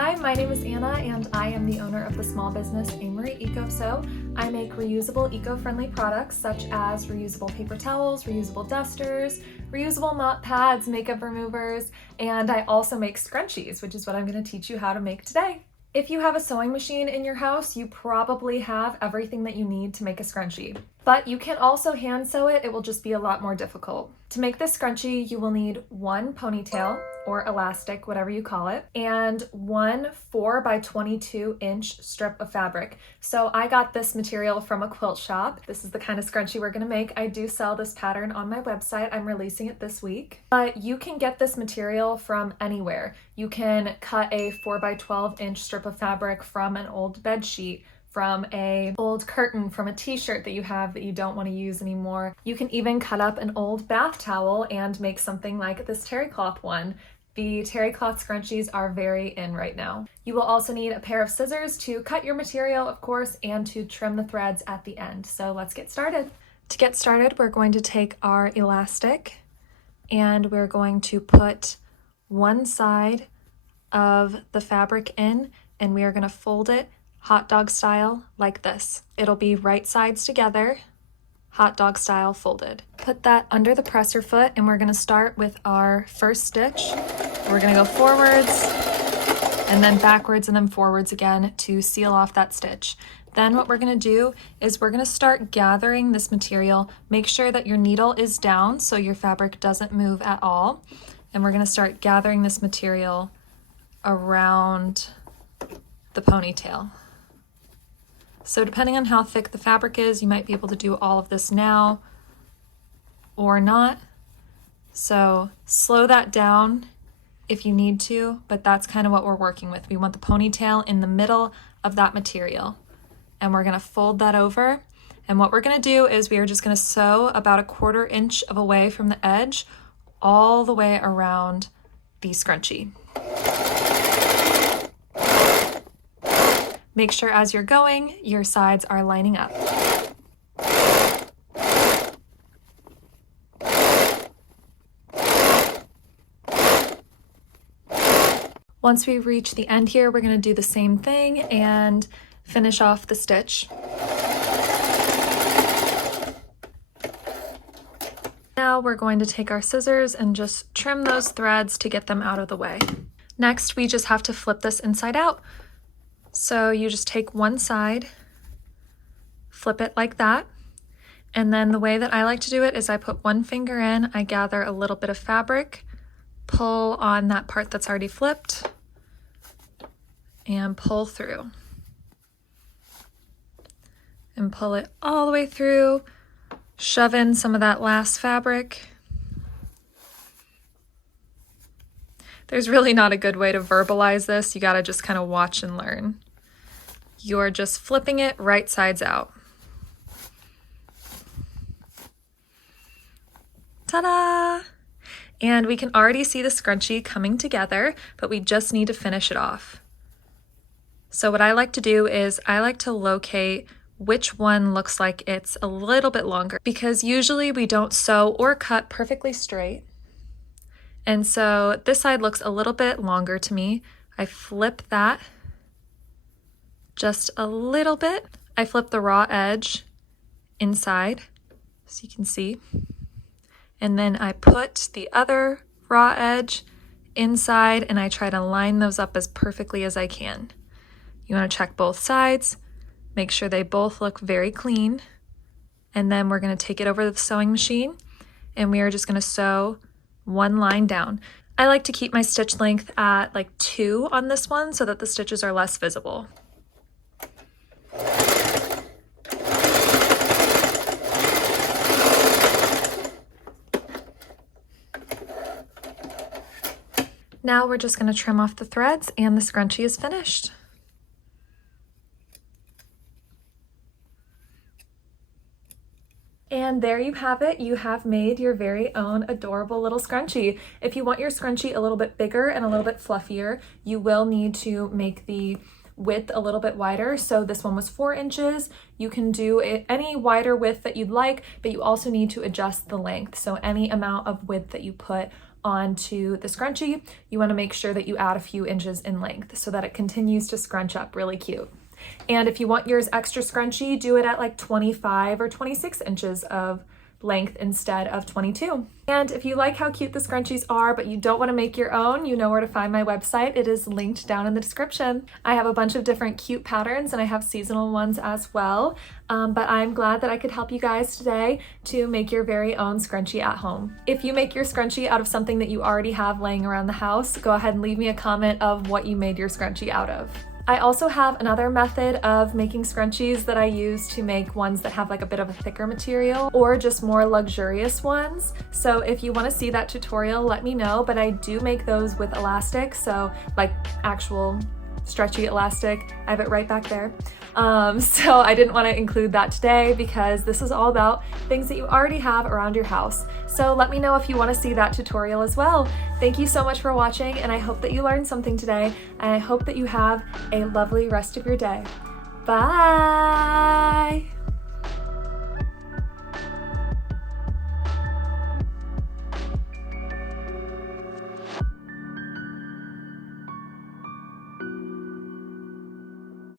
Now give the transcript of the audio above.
Hi, my name is Anna and I am the owner of the small business AMarieEcoSew. I make reusable, eco-friendly products such as reusable paper towels, reusable dusters, reusable mop pads, makeup removers, and I also make scrunchies, which is what I'm going to teach you how to make today. If you have a sewing machine in your house, you probably have everything that you need to make a scrunchie. But you can also hand sew it, it will just be a lot more difficult. To make this scrunchie, you will need one ponytail, or elastic, whatever you call it, and one 4 by 22 inch strip of fabric. So I got this material from a quilt shop. This is the kind of scrunchie we're gonna make. I do sell this pattern on my website. I'm releasing it this week. But you can get this material from anywhere. You can cut a 4 by 12 inch strip of fabric from an old bed sheet, from an old curtain, from a t-shirt that you have that you don't want to use anymore. You can even cut up an old bath towel and make something like this terry cloth one. The terry cloth scrunchies are very in right now. You will also need a pair of scissors to cut your material, of course, and to trim the threads at the end. So let's get started. To get started, we're going to take our elastic and we're going to put one side of the fabric in and we are going to fold it hot dog style like this. It'll be right sides together, hot dog style folded. Put that under the presser foot and we're going to start with our first stitch. We're going to go forwards and then backwards and then forwards again to seal off that stitch. Then what we're going to do is we're going to start gathering this material. Make sure that your needle is down so your fabric doesn't move at all. And we're going to start gathering this material around the ponytail. So depending on how thick the fabric is, you might be able to do all of this now or not. So slow that down if you need to, but that's kind of what we're working with. We want the ponytail in the middle of that material. And we're gonna fold that over. And what we're gonna do is we are just gonna sew about 1/4 inch of away from the edge all the way around the scrunchie. Make sure as you're going, your sides are lining up. Once we reach the end here, we're going to do the same thing and finish off the stitch. Now we're going to take our scissors and just trim those threads to get them out of the way. Next, we just have to flip this inside out. So you just take one side, flip it like that, and then the way that I like to do it is I put one finger in, I gather a little bit of fabric, pull on that part that's already flipped, and pull through. And pull it all the way through, shove in some of that last fabric. There's really not a good way to verbalize this. You gotta just kind of watch and learn. You're just flipping it right sides out. Ta-da! And we can already see the scrunchie coming together, but we just need to finish it off. So what I like to do is I like to locate which one looks like it's a little bit longer, because usually we don't sew or cut perfectly straight. And so this side looks a little bit longer to me. I flip that just a little bit. I flip the raw edge inside so you can see. And then I put the other raw edge inside and I try to line those up as perfectly as I can. You want to check both sides, make sure they both look very clean. And then we're going to take it over to the sewing machine and we are just going to sew one line down. I like to keep my stitch length at like 2 on this one so that the stitches are less visible. Now we're just going to trim off the threads and the scrunchie is finished. And there you have it. You have made your very own adorable little scrunchie. If you want your scrunchie a little bit bigger and a little bit fluffier, you will need to make the width a little bit wider. So this one was 4 inches. You can do it any wider width that you'd like, but you also need to adjust the length. So any amount of width that you put onto the scrunchie, you want to make sure that you add a few inches in length so that it continues to scrunch up really cute. And if you want yours extra scrunchy, do it at like 25 or 26 inches of length instead of 22. And if you like how cute the scrunchies are, but you don't want to make your own, you know where to find my website. It is linked down in the description. I have a bunch of different cute patterns and I have seasonal ones as well. But I'm glad that I could help you guys today to make your very own scrunchie at home. If you make your scrunchie out of something that you already have laying around the house, go ahead and leave me a comment of what you made your scrunchie out of. I also have another method of making scrunchies that I use to make ones that have like a bit of a thicker material or just more luxurious ones. So if you want to see that tutorial, let me know, but I do make those with elastic, so like actual stretchy elastic. I have it right back there. So I didn't want to include that today because this is all about things that you already have around your house. So let me know if you want to see that tutorial as well. Thank you so much for watching, and I hope that you learned something today, and I hope that you have a lovely rest of your day. Bye!